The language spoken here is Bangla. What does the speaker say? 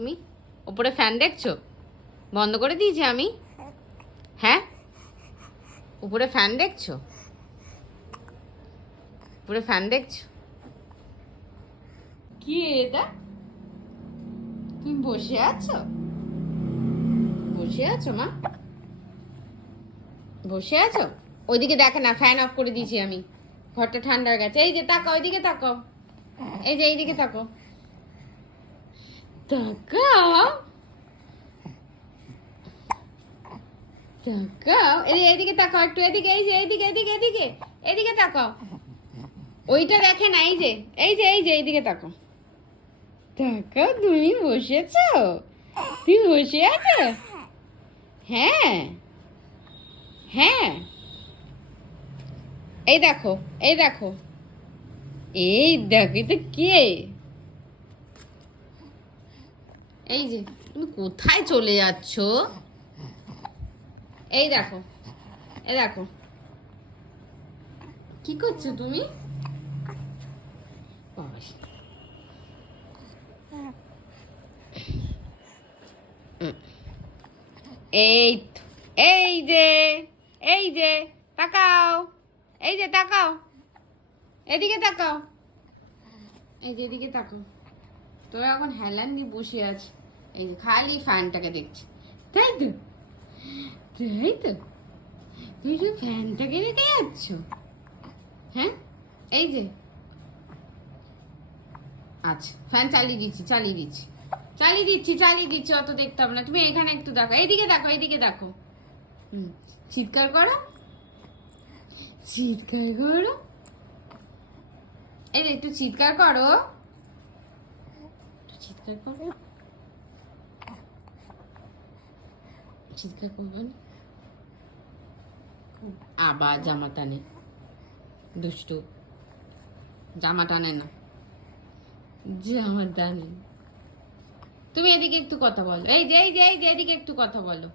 তুমি উপরে ফ্যান দেখছো? বন্ধ করে দিয়েছি আমি। হ্যাঁ, উপরে ফ্যান দেখছো? উপরে ফ্যান দেখছো? কি এটা? তুমি বসে আছো? বসে আছো মা? বসে আছো? ওইদিকে দেখে না, ফ্যান অফ করে দিয়েছি আমি। ঘরটা ঠান্ডা হয়ে গেছে। এই যে তাকাও, ওইদিকে তাকাও। এই যে এইদিকে তাকাও, তাকাও, তাকাও। এইদিকে তাকাও একটু, এদিকে, এই যে এইদিকে, এদিকে, এদিকে, এদিকে তাকাও। ওইটা দেখে না, এই যে, এই যে, এই যে এইদিকে তাকাও। তাকাও, তুমি বসেছো? তুমি বসে আছো? হ্যাঁ, হ্যাঁ। এই দেখো, এই দেখো, এই দেখো, এটা কে? এই যে, তুমি কোথায় চলে যাচ্ছ? এই দেখো, এই দেখো, কি করছো তুমি? বাবাস। এই তো, এই যে, এই যে, তাকাও, এই যে তাকাও, এদিকে তাকাও, এই যে এদিকে তাকাও। তোরা এখন হেলান নিয়ে বসে আছে, এই যে খালি ফ্যানটাকে দেখছে, তাই তো? তাই তো, তুই তো ফ্যানটাকে রেখে যাচ্ছ। হ্যাঁ, এই যে, আচ্ছা ফ্যান চালিয়ে দিচ্ছি, চালিয়ে দিচ্ছি, চালিয়ে দিচ্ছি, চালিয়ে দিচ্ছি, অত দেখতে হবে না। তুমি এখানে একটু দেখো, এইদিকে দেখো, এইদিকে দেখো। হুম, চিৎকার করো, চিৎকার করো, এই যে একটু চিৎকার করো, একটু চিৎকার করো, চিৎকার করবো না। আবার জামা টানে, দুষ্টু, জামা টানে না, জামা টানে। তুমি এদিকে একটু কথা বলো, এই যে, এই যে, এই যে, এদিকে একটু কথা বলো।